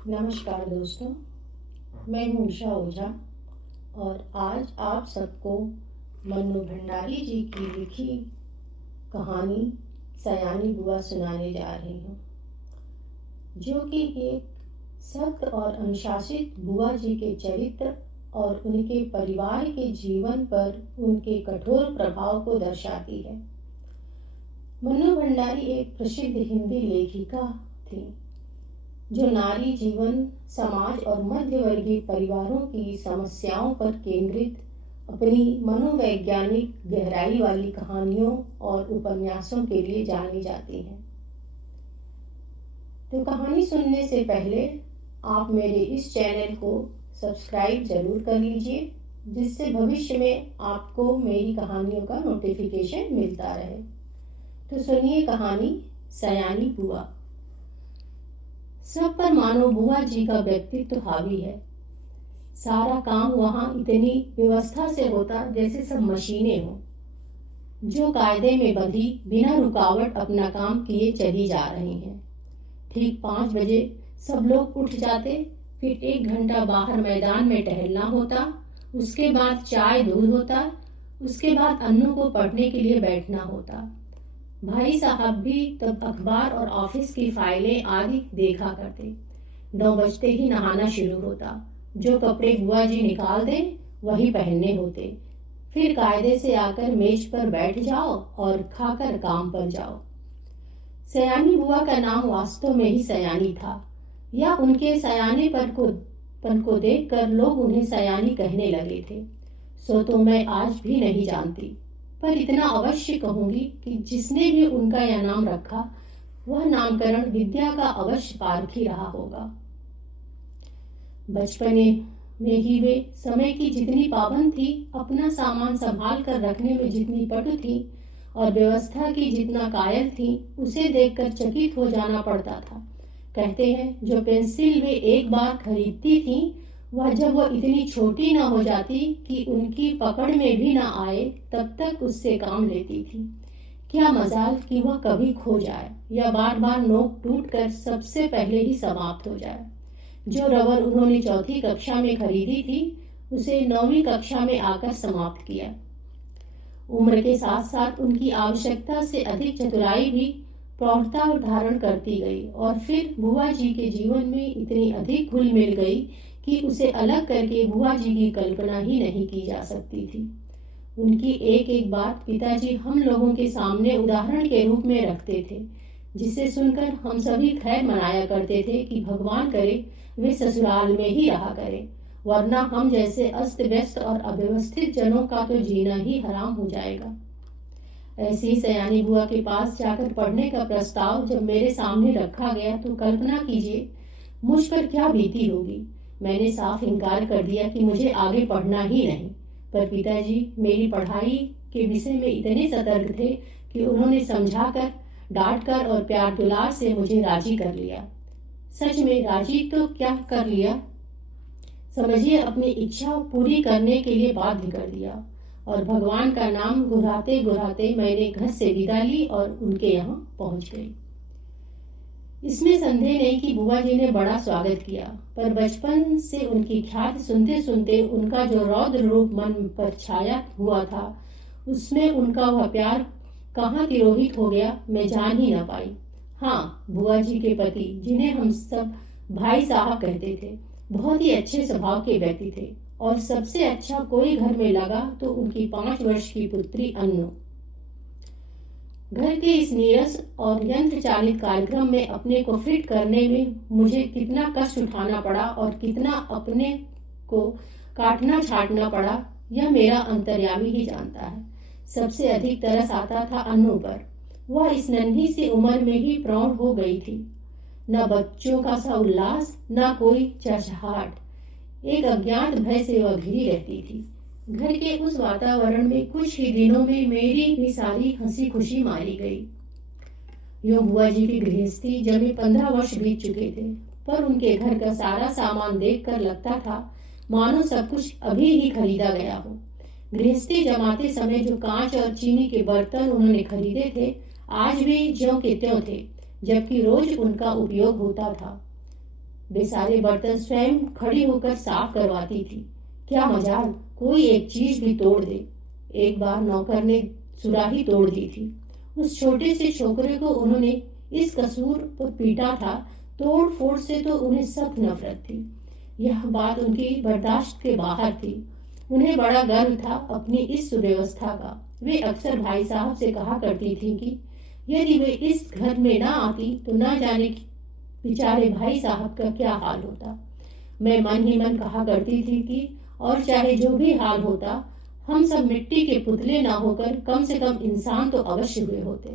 नमस्कार दोस्तों, मैं हूँ उषा ओझा और आज आप सबको मन्नू भंडारी जी की लिखी कहानी सयानी बुआ सुनाने जा रही हूँ, जो कि एक सख्त और अनुशासित बुआ जी के चरित्र और उनके परिवार के जीवन पर उनके कठोर प्रभाव को दर्शाती है। मन्नू भंडारी एक प्रसिद्ध हिंदी लेखिका थी, जो नारी जीवन, समाज और मध्यवर्गीय परिवारों की समस्याओं पर केंद्रित अपनी मनोवैज्ञानिक गहराई वाली कहानियों और उपन्यासों के लिए जानी जाती हैं। तो कहानी सुनने से पहले आप मेरे इस चैनल को सब्सक्राइब जरूर कर लीजिए, जिससे भविष्य में आपको मेरी कहानियों का नोटिफिकेशन मिलता रहे। तो सुनिए कहानी सयानी बुआ। सब पर मानो बुआ जी का व्यक्तित्व हावी है। सारा काम वहां इतनी व्यवस्था से होता जैसे सब मशीनें हों, जो कायदे में बंधी बिना रुकावट अपना काम किए चली जा रही हैं। ठीक 5 बजे सब लोग उठ जाते, फिर 1 घंटा बाहर मैदान में टहलना होता, उसके बाद चाय दूध होता, उसके बाद अन्नू को पढ़ने के लिए बैठना होता। भाई साहब भी तब अखबार और ऑफिस की फाइलें आदि देखा करते। 9 बजते ही नहाना शुरू होता। जो कपड़े बुआ जी निकाल दें वही पहनने होते। फिर कायदे से आकर मेज पर बैठ जाओ और खाकर काम पर जाओ। सयानी बुआ का नाम वास्तव में ही सयानी था, या उनके सयानेपन को देखकर लोग उन्हें सयानी कहने लगे थे, सो तो मैं आज भी नहीं जानती। पर इतना अवश्य कहूंगी कि जिसने भी उनका यह नाम रखा, वह नामकरण विद्या का अवश्य पारख ही रहा होगा। बचपने में ही वे समय की जितनी पाबंद थी, अपना सामान संभाल कर रखने में जितनी पटु थी और व्यवस्था की जितना कायल थी, उसे देखकर चकित हो जाना पड़ता था। कहते हैं जो पेंसिल वे एक बार खरीदती थी, वह जब वह इतनी छोटी न हो जाती कि उनकी पकड़ में भी न आए, तब तक उससे काम लेती थी। क्या मजाल कि वह कभी खो जाए या बार बार नोक टूट कर सबसे पहले ही समाप्त हो जाए। जो रबर उन्होंने 4ठी कक्षा में खरीदी थी, उसे 9वीं कक्षा में आकर समाप्त किया। उम्र के साथ साथ उनकी आवश्यकता से अधिक चतुराई भी प्रौढ़ता धारण करती गई और फिर बुआ जी के जीवन में इतनी अधिक घुल मिल गई कि उसे अलग करके बुआ जी की कल्पना ही नहीं की जा सकती थी। उनकी एक एक बात पिताजी हम लोगों के सामने उदाहरण के रूप में रखते थे, जिसे सुनकर हम सभी खैर मनाया करते थे कि भगवान करे वे ससुराल में ही रहा करें, वरना हम जैसे अस्त व्यस्त और अव्यवस्थित जनों का तो जीना ही हराम हो जाएगा। ऐसी ही सयानी बुआ के पास जाकर पढ़ने का प्रस्ताव जब मेरे सामने रखा गया, तो कल्पना कीजिए मुझ पर क्या बीती होगी। मैंने साफ इनकार कर दिया कि मुझे आगे पढ़ना ही नहीं, पर पिताजी मेरी पढ़ाई के विषय में इतने सतर्क थे कि उन्होंने समझाकर, डांटकर और प्यार दुलार से मुझे राजी कर लिया। सच में राजी तो क्या कर लिया, समझिए अपनी इच्छा पूरी करने के लिए बाध्य कर दिया। और भगवान का नाम गुराते गुराते मैंने घर से विदा ली और उनके यहाँ पहुंच गई। इसमें संदेह नहीं कि बुआ जी ने बड़ा स्वागत किया, पर बचपन से उनकी ख्याति सुनते सुनते उनका जो रौद्र रूप मन पर छाया हुआ था, उसमें उनका वह प्यार कहाँ तिरोहित हो गया, मैं जान ही न पाई। हाँ, बुआ जी के पति, जिन्हें हम सब भाई साहब कहते थे, बहुत ही अच्छे स्वभाव के व्यक्ति थे, और सबसे अच्छा कोई घर में लगा तो उनकी 5 वर्ष की पुत्री अन्नू। घर के इस नीरस और यंत्र चालित कार्यक्रम में अपने को फिट करने में मुझे कितना कष्ट उठाना पड़ा और कितना अपने को काटना छाटना पड़ा, यह मेरा अंतर्यामी ही जानता है। सबसे अधिक तरस आता था अन्नू पर। वह इस नन्ही सी उम्र में ही प्रौढ़ हो गई थी। न बच्चों का सा उल्लास, न कोई चहचहाट, एक अज्ञात भय से वह घिरी रहती थी। घर के उस वातावरण में कुछ ही दिनों में मेरी भी सारी हंसी खुशी मारी गई। यूं बुआ जी की गृहस्थी जब 15 वर्ष बीत चुके थे, पर उनके घर का सारा सामान देखकर लगता था मानो सब कुछ अभी ही खरीदा गया हो। गृहस्थी जमाते समय जो कांच और चीनी के बर्तन उन्होंने खरीदे थे, आज भी ज्यों के त्यों थे, जबकि रोज उनका उपयोग होता था। वे सारे बर्तन स्वयं खड़ी होकर साफ करवाती थी। क्या मजाल, कोई एक चीज भी तोड़ दे। एक बार नौकर ने सुराही तोड़ दी थी। उस छोटे से छोकरे को उन्होंने इस कसूर पर पीटा था। तोड़ फोड़ से तो उन्हें सख्त नफरत थी। यह बात उनकी बर्दाश्त के बाहर थी। उन्हें बड़ा गर्व था अपनी इस सुव्यवस्था का। वे अक्सर भाई साहब से कहा करती थी कि यदि वे इस घर में ना आती तो ना जाने बेचारे भाई साहब का क्या हाल होता। मैं मन ही मन कहा करती थी कि और चाहे जो भी हाल होता, हम सब मिट्टी के पुतले ना होकर कम से कम इंसान तो अवश्य हुए होते।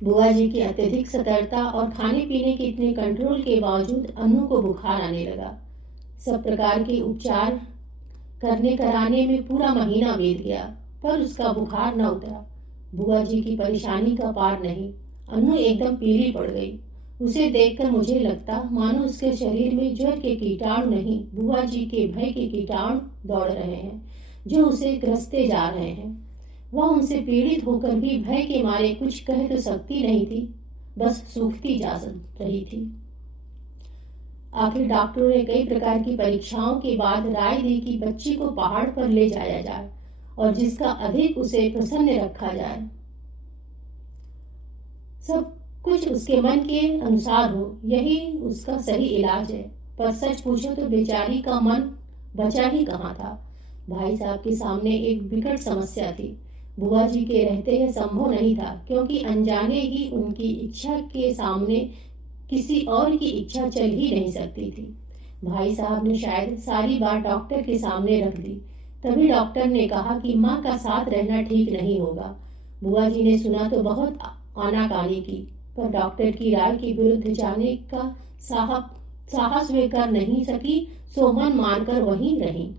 बुआ जी की अत्यधिक सतर्कता और खाने पीने के इतने कंट्रोल के बावजूद अन्नू को बुखार आने लगा। सब प्रकार के उपचार करने कराने में पूरा महीना बीत गया, पर उसका बुखार न उतरा। बुआ जी की परेशानी का पार नहीं। अन्नू एकदम पीली पड़ गई। उसे देखकर मुझे लगता मानो उसके शरीर में ज्वर के कीटाणु नहीं, बुआ जी के भय के कीटाणु दौड़ रहे हैं, जो उसे ग्रसते जा रहे हैं। वह उनसे पीड़ित होकर भी भय के मारे कुछ कह तो सकती नहीं थी, बस सूखती जा रही थी। आखिर डॉक्टरों ने कई प्रकार की परीक्षाओं के बाद राय दी कि बच्ची को पहाड़ पर ले जाया जाए और जिसका अधिक उसे प्रसन्न रखा जाए। सब कुछ उसके मन के अनुसार हो, यही उसका सही इलाज है। पर सच पूछो तो बेचारी का मन बचा ही कहाँ था। भाई साहब के सामने एक विकट समस्या थी। बुआ जी के रहते यह संभव नहीं था, क्योंकि अनजाने ही उनकी इच्छा के सामने किसी और की इच्छा चल ही नहीं सकती थी। भाई साहब ने शायद सारी बात डॉक्टर के सामने रख दी। तभी डॉक्टर ने कहा कि माँ का साथ रहना ठीक नहीं होगा। बुआ जी ने सुना तो बहुत आनाकानी की, पर डॉक्टर की राय के विरुद्ध जाने का साहस वे कर नहीं सकी, सो मन मानकर वहीं रही।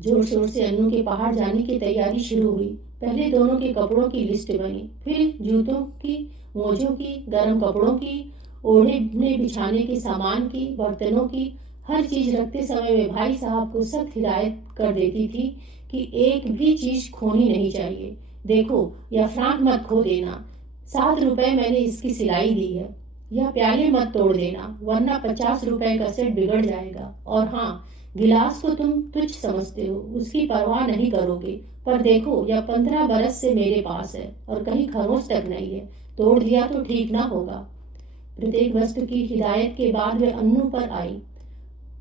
जोर शोर से अन्नू के पहाड़ जाने की तैयारी शुरू हुई। पहले दोनों के कपड़ों की लिस्ट बनी, फिर जूतों की, मोजों की, गर्म कपड़ों की, ओढ़ने बिछाने के सामान की, बर्तनों की। हर चीज रखते समय में भाई साहब को सख्त हिदायत कर देती थी कि एक भी चीज खोनी नहीं चाहिए। देखो, यह फ्राक मत खो देना, 7 रुपए मैंने इसकी सिलाई दी है। यह प्याले मत तोड़ देना, वरना 50 रुपए का सेट बिगड़ जाएगा। और हाँ, गिलास को तुम तुच्छ समझते हो, उसकी परवाह नहीं करोगे, पर देखो यह 15 बरस से मेरे पास है और कहीं खरोंच तक नहीं है, तोड़ दिया तो ठीक ना होगा। प्रत्येक वस्तु की हिदायत के बाद वे अन्नू पर आई।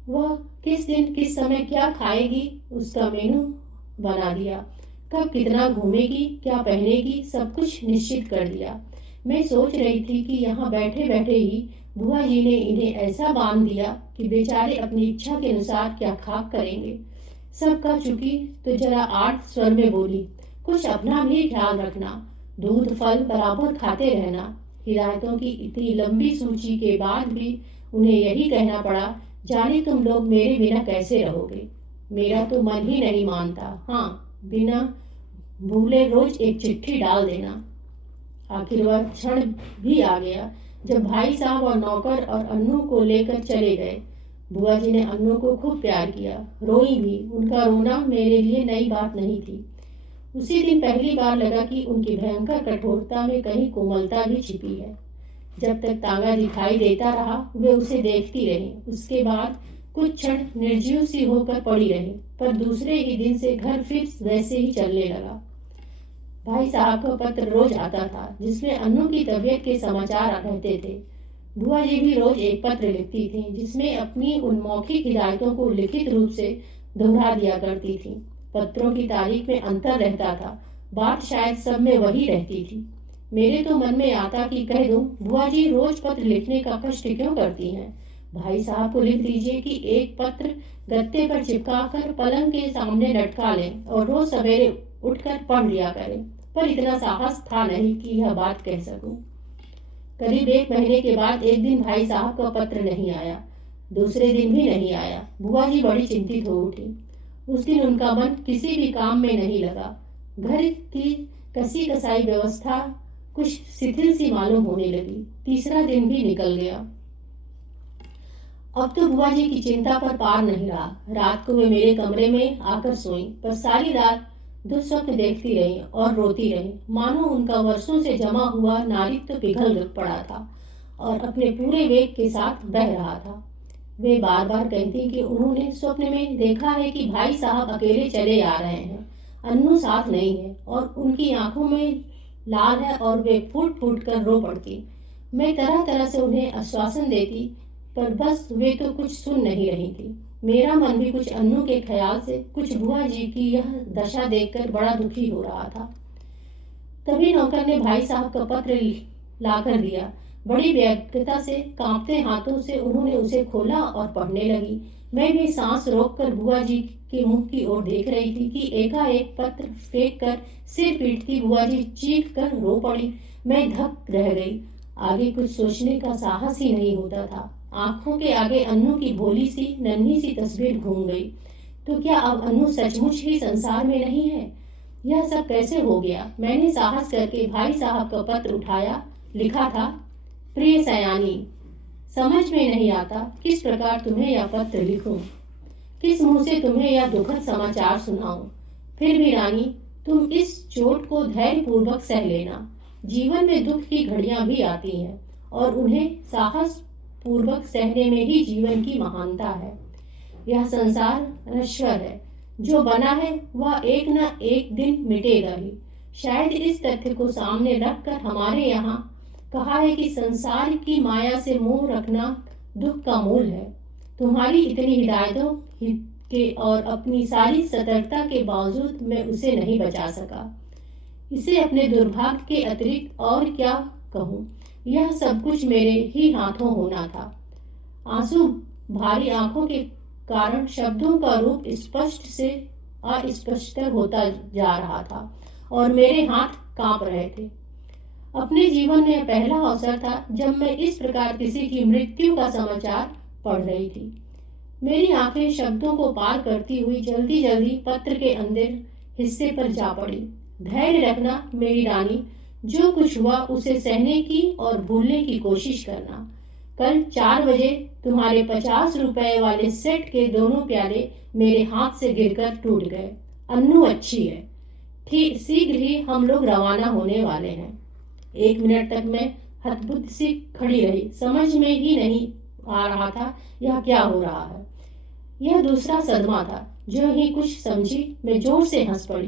वह किस दिन किस समय क्या खाएगी उसका मेनू बना दिया। कब कितना घूमेगी, क्या पहनेगी, सब कुछ निश्चित कर दिया। मैं सोच रही थी कि यहाँ बैठे बैठे ही बुआ जी ने इन्हें ऐसा बांध दिया कि बेचारे अपनी इच्छा के अनुसार क्या खाक करेंगे। सबका चुकी तो जरा आठ स्वर में बोली, कुछ अपना भी ख्याल रखना, दूध फल बराबर खाते रहना। हिदायतों की इतनी लंबी सूची के बाद भी उन्हें यही कहना पड़ा, जाने तुम लोग मेरे बिना कैसे रहोगे। मेरा तो मन ही नहीं मानता। हाँ, बिना भूले रोज एक चिट्ठी डाल देना। आखिर वह क्षण भी आ गया जब भाई साहब और नौकर और अन्नू को लेकर चले गए। बुआ जी ने अन्नू को खूब प्यार किया, रोई भी। उनका रोना मेरे लिए नई बात नहीं थी। उसी दिन पहली बार लगा कि उनकी भयंकर कठोरता में कहीं कोमलता भी छिपी है। जब तक तांगा दिखाई देता रहा वे उसे देखती रही। उसके बाद कुछ क्षण निर्जीव सी होकर पड़ी रही, पर दूसरे ही दिन से घर फिर वैसे ही चलने लगा। भाई साहब का पत्र रोज आता था, जिसमें अन्नू की तबीयत के समाचार रहते थे। बुआ जी भी रोज एक पत्र लिखती थी, जिसमें अपनी उन मौखिक हिदायतों को लिखित रूप से दोहरा दिया करती थी। पत्रों की तारीख में अंतर रहता था, बात शायद सब में वही रहती थी। मेरे तो मन में आता कि कह दूं, बुआ जी रोज पत्र लिखने का कष्ट क्यों करती हैं। भाई साहब को लिख दीजिए कि एक पत्र गत्ते पर चिपकाकर पलंग के सामने लटका लें और रोज सवेरे उठकर पढ़ लिया करें। पर इतना साहस था नहीं कि यह बात कह सकूं। करीब 1 महीने के बाद एक दिन भाई साहब का पत्र नहीं आया, दूसरे दिन भी नहीं आया। बुआ जी बड़ी चिंतित हो उठी। उस दिन उनका मन किसी भी काम में नहीं लगा। घर की कसी कसाई व्यवस्था कुछ शिथिल सी मालूम होने लगी। तीसरा दिन भी निकल गया। अब तो बुआ जी की चिंता पर पार नहीं रहा। रात को वे मेरे कमरे में आकर सोई, पर सारी रात दुस्वप्न देखती रही और रोती रही, मानो उनका वर्षों से जमा हुआ नारित्व पिघल पड़ा था और अपने पूरे वेग के साथ बह रहा था। वे बार बार कहती कि उन्होंने स्वप्न में देखा है कि भाई साहब अकेले चले आ रहे हैं, अन्नू साथ नहीं है और उनकी आंखों में लाल है और वे फूट फूट कर रो पड़ती। मैं तरह तरह से उन्हें आश्वासन देती, पर बस वे तो कुछ सुन नहीं रही थी। मेरा मन भी कुछ अन्नू के ख्याल से, कुछ बुआ जी की यह दशा देखकर बड़ा दुखी हो रहा था। तभी नौकर ने भाई साहब का पत्र लाकर दिया। बड़ी व्यग्रता से, कांपते हाथों से उन्होंने उसे खोला और पढ़ने लगी। मैं भी सांस रोककर बुआ जी के मुंह की ओर देख रही थी कि एकाएक पत्र फेंक कर सिर पीटती बुआ जी चीख कर रो पड़ी। मैं धक रह गई। आगे कुछ सोचने का साहस ही नहीं होता था। आंखों के आगे अन्नू की भोली सी नन्ही सी तस्वीर घूम गई। तो क्या अब अन्नू सचमुच ही संसार में नहीं है? यह सब कैसे हो गया? मैंने साहस करके भाई साहब का पत्र उठाया। लिखा था, प्रिय सयानी, समझ में नहीं आता किस प्रकार तुम्हें यह पत्र लिखूं, किस मुंह से तुम्हें यह दुखद समाचार सुनाऊं। फिर भी रानी, तुम इस चोट को धैर्य पूर्वक सह लेना। जीवन में दुख की घड़ियां भी आती हैं और उन्हें साहस पूर्वक सहने में ही जीवन की महानता है। यह संसार नश्वर है, जो बना है वह एक न एक दिन मिटेगा ही। शायद इस तथ्य को सामने रखकर हमारे यहाँ कहा है कि संसार की माया से मोह रखना दुख का मूल है। तुम्हारी इतनी हिदायतों के और अपनी सारी सतर्कता के बावजूद मैं उसे नहीं बचा सका। इसे अपने दुर्भाग्य के अतिरिक्त और क्या कहूँ। यह सब कुछ मेरे ही हाथों होना था। आंसू भारी आंखों के कारण शब्दों का रूप स्पष्ट से अस्पष्ट होता जा रहा था और मेरे हाथ कांप रहे थे। अपने जीवन में पहला अवसर था जब मैं इस प्रकार किसी की मृत्यु का समाचार पढ़ रही थी। मेरी आंखें शब्दों को पार करती हुई जल्दी जल्दी पत्र के अंदर हिस्से पर जा पड़ी। धैर्य रखना मेरी रानी, जो कुछ हुआ उसे सहने की और भूलने की कोशिश करना। कल 4 बजे तुम्हारे 50 रुपए वाले सेट के दोनों प्याले मेरे हाथ से गिरकर टूट गए। अन्नू अच्छी है। ठीक शीघ्र ही हम लोग रवाना होने वाले हैं। 1 मिनट तक मैं हतबुद्ध सी खड़ी रही। समझ में ही नहीं आ रहा था यह क्या हो रहा है। यह दूसरा सदमा था। जो ही कुछ समझी, मैं जोर से हंस पड़ी।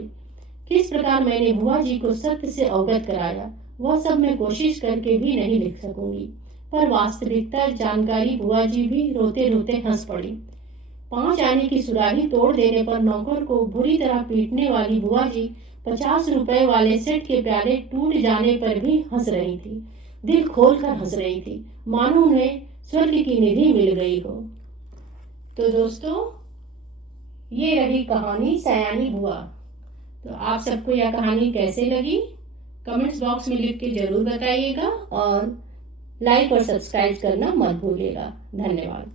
किस प्रकार मैंने बुआ जी को सत्य से अवगत कराया, वह सब मैं कोशिश करके भी नहीं लिख सकूंगी। पर वास्तविकता जानकारी बुआ जी भी रोते रोते हंस पड़ी। 5 आने की सुराही तोड़ देने पर नौकर को बुरी तरह पीटने वाली बुआ जी 50 रुपए वाले सेट के प्याले टूट जाने पर भी हंस रही थी। दिल खोलकर हंस रही थी, मानो उन्हें स्वर्ग की निधि मिल गई हो। तो दोस्तों, ये रही कहानी सयानी बुआ। तो आप सबको यह कहानी कैसे लगी, कमेंट्स बॉक्स में लिख के जरूर बताइएगा और लाइक और सब्सक्राइब करना मत भूलिएगा। धन्यवाद।